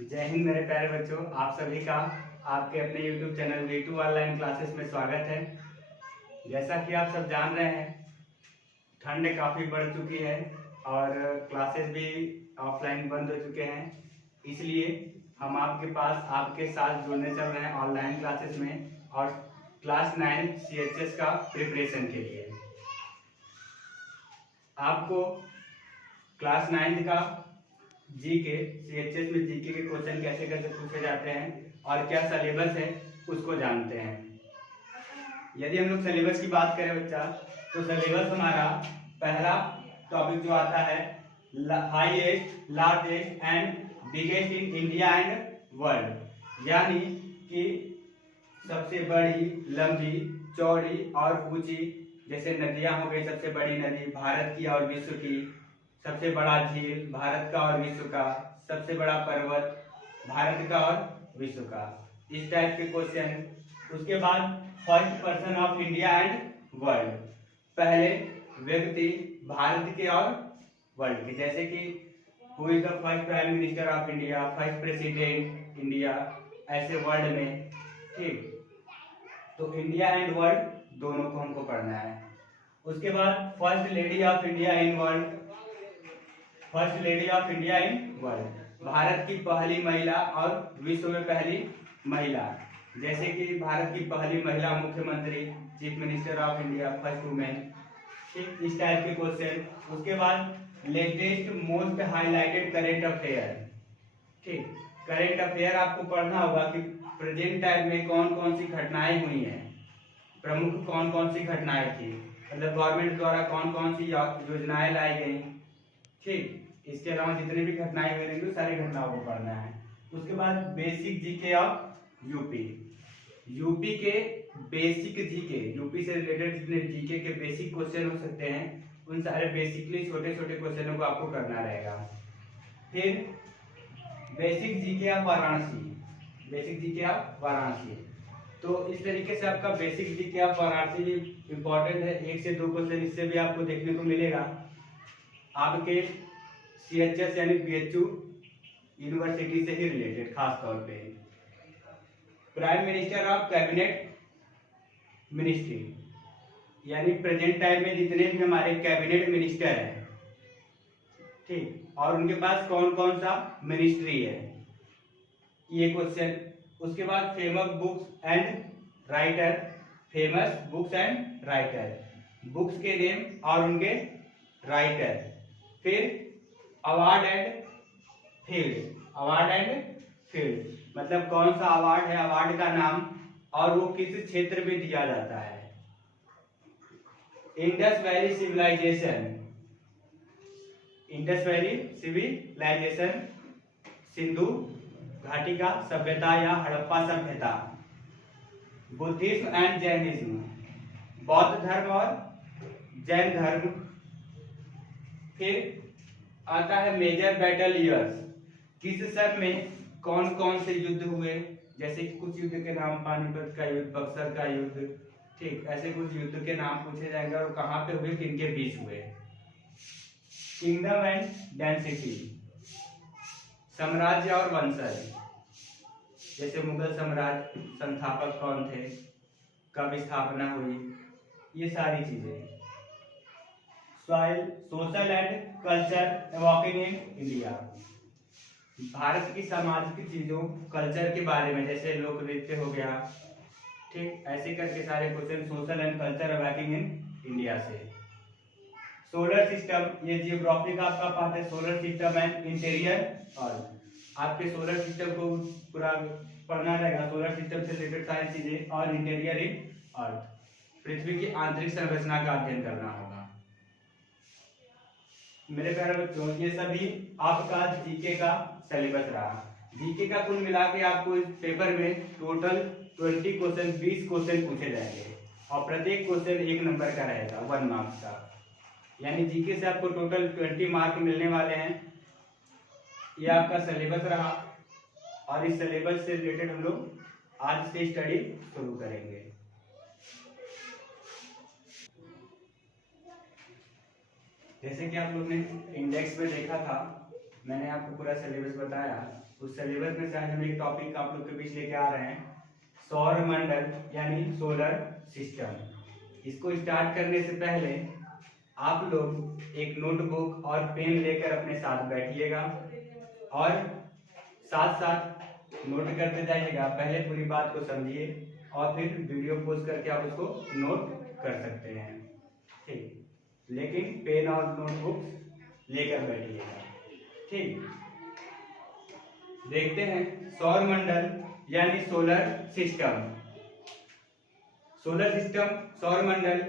जय हिंद मेरे प्यारे बच्चों, आप सभी का आपके अपने YouTube channel V2 online classes में स्वागत है। जैसा कि आप सब जान रहे हैं, ठंड काफ़ी बढ़ चुकी है और क्लासेस भी ऑफलाइन बंद हो चुके हैं। इसलिए हम आपके पास आपके साथ जुड़ने चल रहे हैं ऑनलाइन क्लासेस में और क्लास 9 CHS का प्रिपरेशन के लिए। आपको क्लास 9 का जीके CHS में जीके के क्वेश्चन कैसे कैसे पूछे जाते हैं और क्या सिलेबस है उसको जानते हैं। यदि हम लोग सिलेबस की बात करें बच्चा, तो सिलेबस हमारा पहला टॉपिक जो आता है highest, largest and biggest in India and world, यानी कि सबसे बड़ी, लंबी, चौड़ी और ऊंची, जैसे नदियां हो गई, सबसे बड़ी नदी भारत की और विश्व की, सबसे बड़ा झील भारत का और विश्व का, सबसे बड़ा पर्वत भारत का और विश्व का, इस टाइप के क्वेश्चन। उसके बाद first person of India and world, पहले व्यक्ति भारत के और वर्ल्ड के, जैसे कि who is the first prime minister of India, first president India, ऐसे वर्ल्ड में। ठीक, तो इंडिया एंड वर्ल्ड दोनों को हमको पढ़ना है। उसके बाद first lady of India in world, first lady of India in world, Bharat की पहली महिला और विश्व में पहली महिला, जैसे कि भारत की पहली महिला मुख्यमंत्री, chief minister of India, first women. ठीक, इस टाइप के क्वेश्चन। उसके बाद latest most highlighted current affair. ठीक, करेंट अफेयर आपको पढ़ना होगा कि प्रेजेंट टाइम में कौन कौन सी घटनाएं हुई हैं, प्रमुख कौन कौन सी घटनाएं थी, मतलब गवर्नमेंट द्वारा कौन कौन सी योजनाएं लाई गई। ठीक, इसके अलावा जितनी भी घटनाएं हुई रहेंगी सारी घटनाओं को पढ़ना है। उसके बाद basic GK of UP, UP के बेसिक जीके, यूपी से रिलेटेड जितने जीके के बेसिक क्वेश्चन हो सकते हैं उन सारे बेसिकली छोटे छोटे क्वेश्चनों को आपको करना रहेगा। फिर basic GK of Varanasi, basic GK of Varanasi, तो इस तरीके से आपका basic GK of Varanasi important है। 1 से 2 क्वेश्चन इससे भी आपको देखने को मिलेगा। आपके CHS यानी BHU यूनिवर्सिटी से ही रिलेटेड, खास तौर पे prime minister of cabinet ministry, यानी प्रेजेंट टाइम में जितने भी हमारे कैबिनेट मिनिस्टर हैं, ठीक, और उनके पास कौन कौन सा मिनिस्ट्री है, ये क्वेश्चन। उसके बाद famous books and writer, famous books and writer, books के नेम और उनके राइटर। फिर award and field, award and field, मतलब कौन सा अवार्ड है, अवार्ड का नाम और वो किस क्षेत्र में दिया जाता है। Indus valley civilisation, Indus valley civilisation, Sindhu घाटी का सभ्यता या हड़प्पा सभ्यता, बुद्धिज्म एंड जैनिज्म, बौद्ध धर्म और जैन धर्म। फिर आता है मेजर बैटल ईयर्स, किस सन में कौन कौन से युद्ध हुए, जैसे कि कुछ युद्ध के नाम, पानीपत का युद्ध, बक्सर का युद्ध, ठीक, ऐसे कुछ युद्ध के नाम पूछे जाएंगे और कहां पे हुए, किनके बीच हुए। किंगडम एंड डेंसिटी, साम्राज्य और वंशज, जैसे मुगल साम्राज्य, संस्थापक कौन थे, कब स्थापना हुई, ये सारी चीजें। Social and culture evoking in India, Bharat की सामाजिक चीजों, कल्चर के बारे में, जैसे लोक नृत्य हो गया, ठीक, ऐसे करके सारे question social and culture evoking in India से। सोलर सिस्टम, ये जियोग्राफी का आपका पार्ट है, solar system and interior earth, आपके सोलर सिस्टम को पूरा पढ़ना रहेगा, सोलर सिस्टम से रिलेटेड सारी चीजें, और इंटीरियर इन अर्थ, पृथ्वी की आंतरिक संरचना का अध्ययन करना होगा। मेरे प्यारे बच्चों, ये सभी आपका जीके का सिलेबस रहा। जीके का कुल मिला के आपको इस पेपर में टोटल 20 क्वेश्चन, 20 क्वेश्चन पूछे जाएंगे और प्रत्येक क्वेश्चन 1 नंबर का रहेगा, 1 मार्क्स का, यानी जीके से आपको टोटल 20 मार्क मिलने वाले हैं। ये आपका सिलेबस रहा और इस सिलेबस से रिलेटेड हम लोग आज से स्टडी शुरू करेंगे। जैसे कि आप लोग ने इंडेक्स में देखा था मैंने आपको पूरा सिलेबस बताया। उस सिलेबस में से आज हम एक टॉपिक आप लोग के बीच लेके आ रहे हैं, सौर मंडल यानी सोलर सिस्टम। इसको स्टार्ट करने से पहले आप लोग एक नोटबुक और पेन लेकर अपने साथ बैठिएगा और साथ साथ नोट करते जाइएगा। पहले पूरी बात को समझिए और फिर वीडियो पॉज करके आप उसको नोट कर सकते हैं, ठीक। लेकिन पेन और नोटबुक लेकर बैठिएगा, ठीक। देखते हैं सौर मंडल यानी सोलर सिस्टम। सोलर सिस्टम, सौर मंडल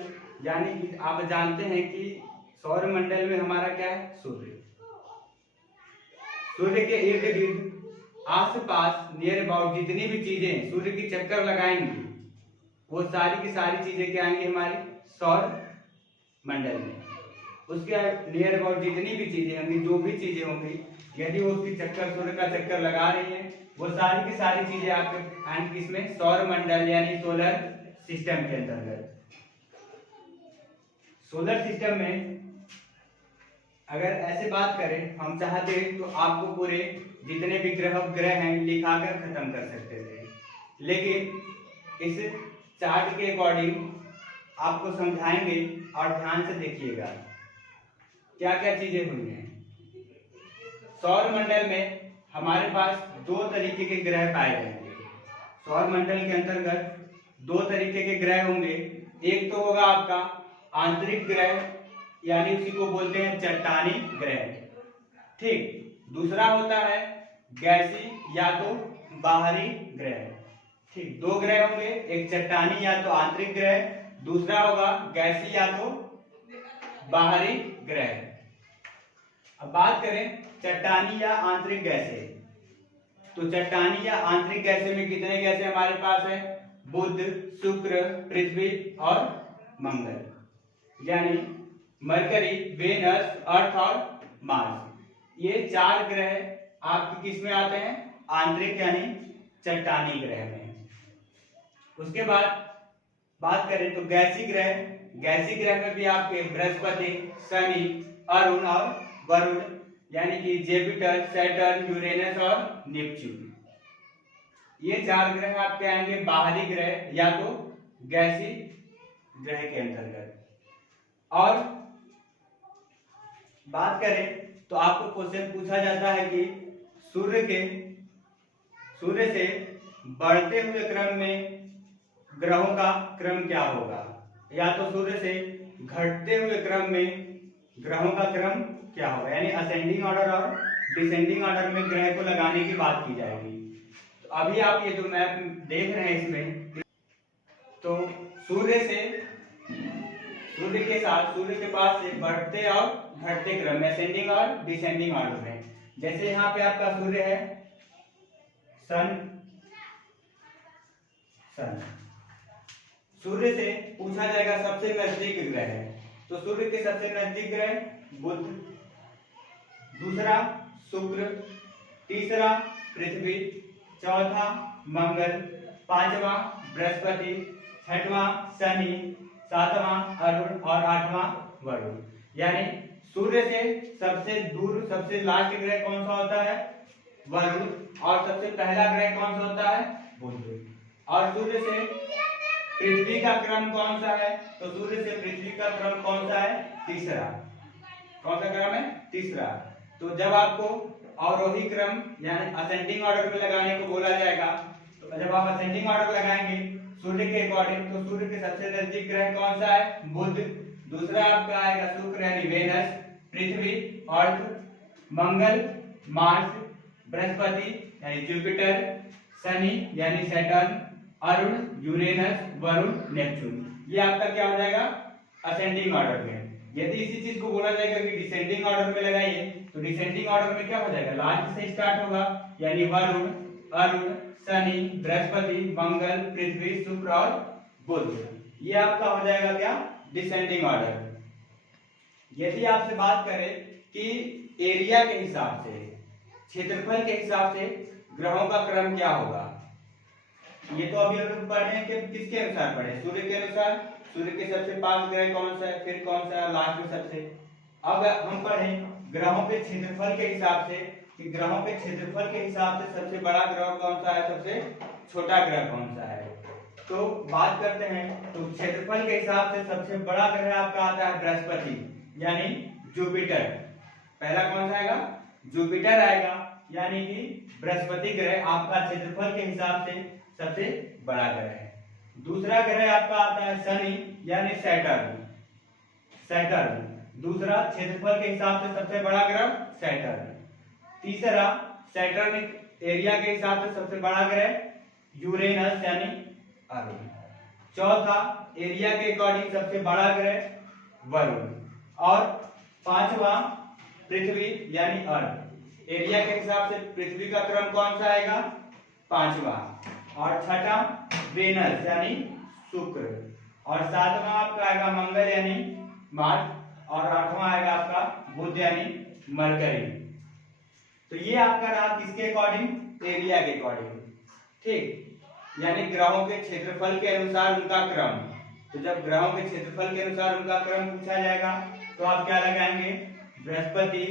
यानी कि आप जानते हैं कि सौर मंडल में हमारा क्या है, सूर्य। सूर्य के इर्द गिर्द आसपास नियर अबाउट जितनी भी चीजें सूर्य की चक्कर लगाएंगी वो सारी की सारी चीजें क्या आएंगी हमारी सौर मंडल में। उसके नियर अबाउट जितनी भी चीजें होंगी, जो भी चीजें होंगी, यदि वो उसकी चक्कर सूर्य का चक्कर लगा रही हैं, वो सारी की सारी चीजें आपके इसमें सौर मंडल यानी सोलर सिस्टम के अंतर्गत। सोलर सिस्टम में अगर ऐसे बात करें हम चाहते तो आपको पूरे जितने भी ग्रह हैं लिखाकर खत्म कर सकते थे, लेकिन इस चार्ट के अकॉर्डिंग आपको समझाएंगे और ध्यान से देखिएगा क्या क्या चीजें हुई हैं। सौर मंडल में हमारे पास दो तरीके के ग्रह पाए जाएंगे। सौर मंडल के अंतर्गत दो तरीके के ग्रह होंगे। एक तो होगा आपका आंतरिक ग्रह यानी उसी को बोलते हैं चट्टानी ग्रह, ठीक। दूसरा होता है गैसी या तो बाहरी ग्रह, ठीक। दो ग्रह होंगे, एक चट्टानी या तो आंतरिक ग्रह, दूसरा होगा गैसी या तो बाहरी ग्रह। अब बात करें चट्टानी या आंतरिक गैसें, तो चट्टानी या आंतरिक गैसें में कितने गैसें हमारे पास है, बुध, शुक्र, पृथ्वी और मंगल, यानी मरकरी, वेनस, अर्थ और मार्स। ये चार ग्रह आपके किस में आते हैं, आंतरिक यानी चट्टानी ग्रह में। उसके बाद बात करें तो गैसी ग्रह, गैसी ग्रह में भी आपके बृहस्पति, शनि, अरुण और वरुण, यानी कि जुपिटर, सैटर्न, यूरेनस और नेपच्यून। ये चार ग्रह आपके आएंगे बाहरी ग्रह या तो गैसी ग्रह के अंतर्गत। और बात करें तो आपको क्वेश्चन पूछा जाता है कि सूर्य से बढ़ते हुए क्रम में ग्रहों का क्रम क्या होगा, या तो सूर्य से घटते हुए क्रम में ग्रहों का क्रम क्या होगा, यानी असेंडिंग ऑर्डर और डिसेंडिंग ऑर्डर में ग्रह को लगाने की बात की जाएगी। तो अभी आप ये जो मैप देख रहे हैं इसमें, तो सूर्य के पास से बढ़ते और घटते क्रम में असेंडिंग और डिसेंडिंग ऑर्डर में, जैसे यहाँ पे आपका सूर्य है, सन। सूर्य से पूछा जाएगा सबसे नजदीक ग्रह है, तो सूर्य के सबसे नजदीक ग्रह बुध, दूसरा शुक्र, तीसरा पृथ्वी, चौथा मंगल, पांचवा बृहस्पति, छठवां शनि, सातवां अरुण और आठवां वरुण। यानी सूर्य से सबसे दूर सबसे लास्ट ग्रह कौन सा होता है, वरुण, और सबसे पहला ग्रह कौन सा होता है, बुध। और सूर्य से पृथ्वी का क्रम कौन सा है, तो सूर्य से पृथ्वी का क्रम कौन सा है, तीसरा। कौन सा क्रम है, तीसरा। तो जब आपको अवरोही क्रम यानी असेंडिंग ऑर्डर में लगाने को बोला जाएगा, तो जब आप असेंडिंग ऑर्डर लगाएंगे सूर्य के अकॉर्डिंग, तो सूर्य के सबसे नजदीक ग्रह कौन सा है, बुध, दूसरा आपका आएगा शुक्र यानी वेनस, पृथ्वी, अर्थ, मंगल, मार्स, बृहस्पति यानी जुपिटर, शनि यानी Saturn, Arun, Uranus, Varun, Neptune. ये आपका क्या हो जाएगा, असेंडिंग ऑर्डर में। यदि इसी चीज को बोला जाएगा कि डिसेंडिंग ऑर्डर में लगाइए, तो डिसेंडिंग ऑर्डर में क्या हो जाएगा, लास्ट से स्टार्ट होगा, यानी वरुण, अरुण, शनि, बृहस्पति, मंगल, पृथ्वी, शुक्र और बुध। ये आपका हो जाएगा क्या, डिसेंडिंग ऑर्डर। यदि आपसे बात करें कि एरिया के हिसाब से, क्षेत्रफल के हिसाब से ग्रहों का क्रम क्या होगा, ये तो अभी हम लोग पढ़े हैं कि किसके अनुसार पढ़े, सूर्य के अनुसार। सूर्य के सबसे पास ग्रह कौन सा है, फिर कौन सा है, लास्ट में सबसे। अब हम पढ़ें ग्रहों के क्षेत्रफल के हिसाब से कि ग्रहों के क्षेत्रफल के हिसाब से सबसे बड़ा ग्रह कौन सा है, सबसे छोटा ग्रह कौन सा है। तो बात करते हैं, तो क्षेत्रफल के हिसाब से सबसे बड़ा ग्रह आपका आता है बृहस्पति यानी जुपिटर। पहला कौन सा आएगा, जुपिटर आएगा, यानी कि बृहस्पति ग्रह आपका क्षेत्रफल के हिसाब से सबसे बड़ा ग्रह है। दूसरा ग्रह आपका आता है शनि यानी सैटर्न। सैटर्न दूसरा क्षेत्रफल के हिसाब से सबसे बड़ा ग्रह सैटर्न। तीसरा सैटर्न एरिया के हिसाब से सबसे बड़ा ग्रह यूरेनस यानी अरुण। चौथा एरिया के अकॉर्डिंग सबसे बड़ा ग्रह वरुण। और पांचवा पृथ्वी यानी अर्थ। एरिया के हिसाब से पृथ्वी का क्रम कौन सा आएगा, पांचवा। और छठा वेनस यानी शुक्र। और सातवां आपका आएगा मंगल यानी मार्स। और आठवां आएगा आपका बुध यानी मरकरी। तो ये आपका रहा किसके अकॉर्डिंग, एरिया के अकॉर्डिंग, ठीक, यानी ग्रहों के क्षेत्रफल के अनुसार उनका क्रम। तो जब ग्रहों के क्षेत्रफल के अनुसार उनका क्रम पूछा जाएगा तो आप क्या लगाएंगे, बृहस्पति,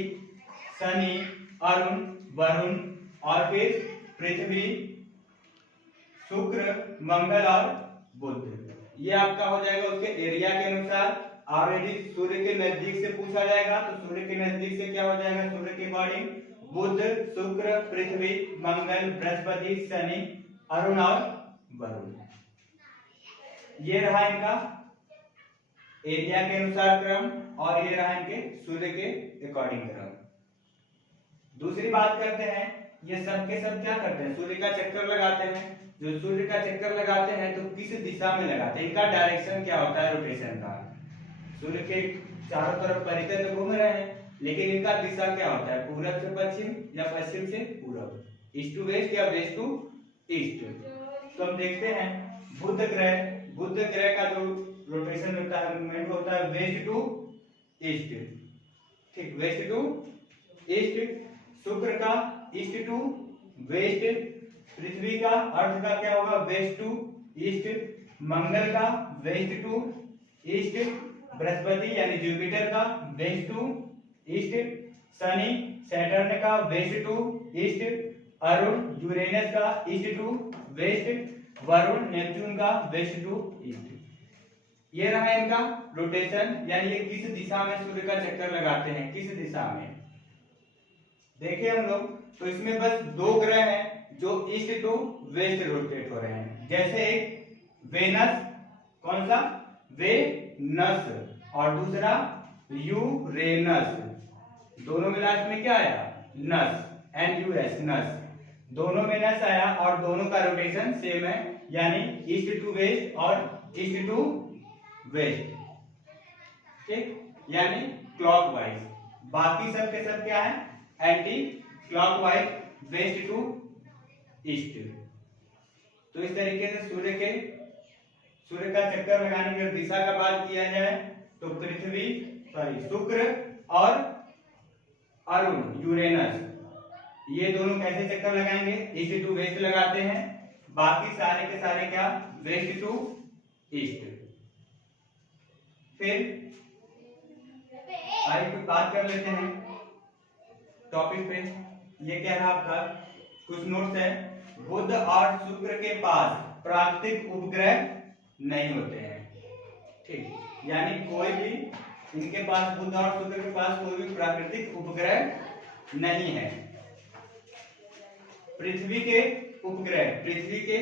शनि, अरुण, वरुण, और फिर पृथ्वी, शुक्र, मंगल और बुध। ये आपका हो जाएगा उसके एरिया के अनुसार। और यदि सूर्य के नजदीक से पूछा जाएगा तो सूर्य के नजदीक से क्या हो जाएगा, सूर्य के अकॉर्डिंग बुध, शुक्र, पृथ्वी, मंगल, बृहस्पति, शनि, अरुण और वरुण। ये रहा इनका एरिया के अनुसार क्रम और ये रहा इनके सूर्य के अकॉर्डिंग क्रम। दूसरी बात करते हैं, ये सब के सब क्या करते हैं, सूर्य का चक्कर लगाते हैं। जो सूर्य का चक्कर लगाते हैं तो किस दिशा में लगाते हैं, इनका डायरेक्शन क्या होता है रोटेशन का। सूर्य के चारों तरफ परिक्रमा में घूम रहे हैं, लेकिन इनका दिशा क्या होता है, पूरब से पश्चिम या पश्चिम से पूरब, ईस्ट टू वेस्ट या वेस्ट टू ईस्ट। तो हम देखते हैं बुध ग्रह का जो रोटेशन होता है, मूवमेंट होता है वेस्ट टू ईस्ट, ठीक, वेस्ट टू ईस्ट। शुक्र का ईस्ट टू वेस्ट। पृथ्वी का अर्थ का क्या होगा, वेस्ट टू ईस्ट। मंगल का वेस्ट टू ईस्ट। बृहस्पति यानी जुपिटर का west to east. Shani Saturn का west to east. Arun Uranus का east to west. Varun Neptune का वेस्ट टू ईस्ट। ये रहा इनका रोटेशन, यानी ये किस दिशा में सूर्य का चक्कर लगाते हैं, किस दिशा में। देखिए हम लोग, तो इसमें बस दो ग्रह हैं जो ईस्ट टू वेस्ट रोटेट हो रहे हैं। जैसे एक वेनस, कौन सा, वेनस, और दूसरा यूरेनस। दोनों में लास्ट में क्या आया, नस, NUS, नस। दोनों में नस आया और दोनों का रोटेशन सेम है, यानी ईस्ट टू वेस्ट और ईस्ट टू वेस्ट, ठीक, यानी क्लॉकवाइज। बाकी सब के सब क्या है, anti clockwise, west to east. तो इस तरीके से सूर्य का चक्कर लगाने की दिशा का बात किया जाए तो पृथ्वी, शुक्र और अरुण यूरेनस, ये दोनों कैसे चक्कर लगाएंगे, ईस्ट टू वेस्ट लगाते हैं। बाकी सारे के सारे क्या, वेस्ट टू ईस्ट। फिर आइए बात कर लेते हैं टॉपिक पे। ये क्या है आपका, कुछ नोट्स है। बुध और शुक्र के पास प्राकृतिक उपग्रह नहीं होते हैं, ठीक, यानी कोई भी इनके पास, बुध और शुक्र के पास कोई भी प्राकृतिक उपग्रह नहीं है। पृथ्वी के उपग्रह, पृथ्वी के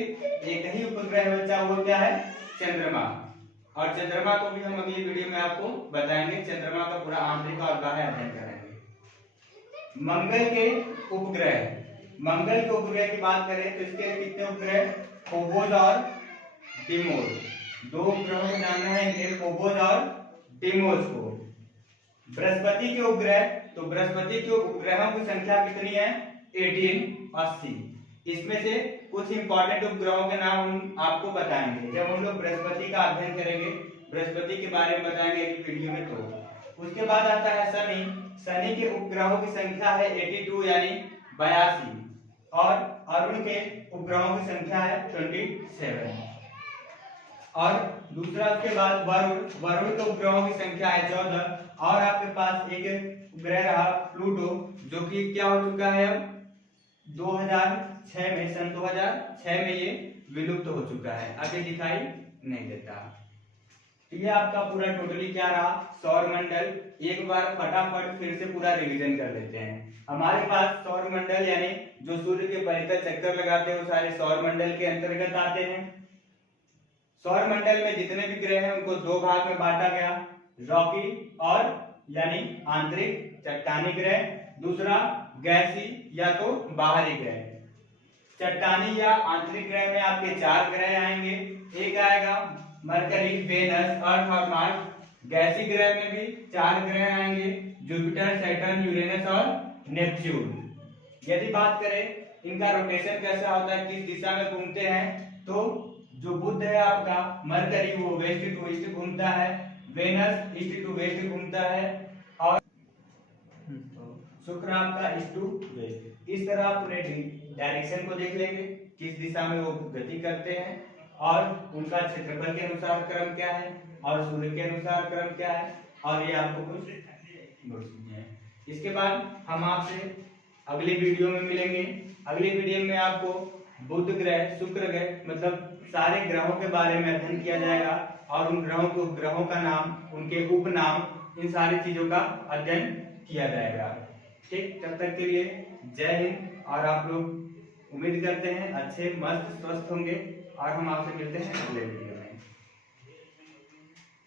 एक ही उपग्रह बचा, वो क्या है, चंद्रमा। और चंद्रमा को भी हम अगली वीडियो में आपको बताएंगे, चंद्रमा का पूरा आंतरिक और बाह्य अध्ययन करेंगे। मंगल के उपग्रह, मंगल के उपग्रह की बात करें तो इसके कितने उपग्रह, फोबोस और डीमोस। दो उपग्रहों को जानना है इनके, फोबोस और डीमोस को। बृहस्पति के उपग्रह, तो बृहस्पति के उपग्रहों की संख्या कितनी है, 1880। इसमें से कुछ इंपॉर्टेंट उपग्रहों के नाम हम आपको बताएंगे जब हम लोग बृहस्पति का अध्ययन करेंगे, बृहस्पति के बारे में बताएंगे एक वीडियो में। तो उसके बाद आता है शनि। शनि के उपग्रहों की संख्या है 82 यानी 82, और अरुण के उपग्रहों की संख्या है 27। और दूसरा उसके बाद वरुण के उपग्रहों की संख्या है 14, और आपके पास एक ग्रह रहा प्लूटो, जो कि क्या हो चुका है अब 2006 में, सन 2006 में ये विलुप्त हो चुका है, अभी दिखाई नहीं देता। ये आपका पूरा टोटली क्या रहा सौर मंडल। एक बार फटाफट फिर से पूरा रिवीजन कर लेते हैं। हमारे पास सौर मंडल यानी जो सूर्य के परितल चक्कर लगाते हैं वो सारे सौर मंडल के अंतर्गत आते हैं। सौर मंडल में जितने भी ग्रह हैं उनको दो भाग में बांटा गया, रॉकी और यानी आंतरिक चट्टानी ग्रह, दूसरा गैसी या तो बाहरी ग्रह। चट्टानी या आंतरिक ग्रह में आपके चार ग्रह आएंगे, एक आएगा मरकरी, वेनस, अर्थ और मार्स। गैसी ग्रह में भी चार ग्रह आएंगे, जुपिटर, सैटर्न, यूरेनस और नेपच्यून। यदि बात करें इनका रोटेशन कैसा होता है, किस दिशा में घूमते हैं, तो जो बुध है आपका मरकरी वो वेस्ट टू ईस्ट घूमता है, वेनस ईस्ट टू वेस्ट घूमता है और शुक्र आपका ईस्ट टू वेस्ट। इस तरह आप पूरे डायरेक्शन को देख लेंगे किस दिशा में वो गति करते हैं और उनका क्षेत्रफल के अनुसार क्रम क्या है और सूर्य के अनुसार क्रम क्या है, और ये आपको कुछ नोट्स हैं। इसके बाद हम आपसे अगली वीडियो में मिलेंगे। अगली वीडियो में आपको बुध ग्रह, शुक्र ग्रह मतलब सारे ग्रहों के बारे में अध्ययन किया जाएगा और उन ग्रहों का नाम, उनके उपनाम, इन सारी चीजों का अध्ययन किया जाएगा। ठीक, तब तक के लिए जय हिंद। और आप लोग उम्मीद करते हैं अच्छे मस्त स्वस्थ होंगे और हम आपसे मिलते हैं अगले वीडियो।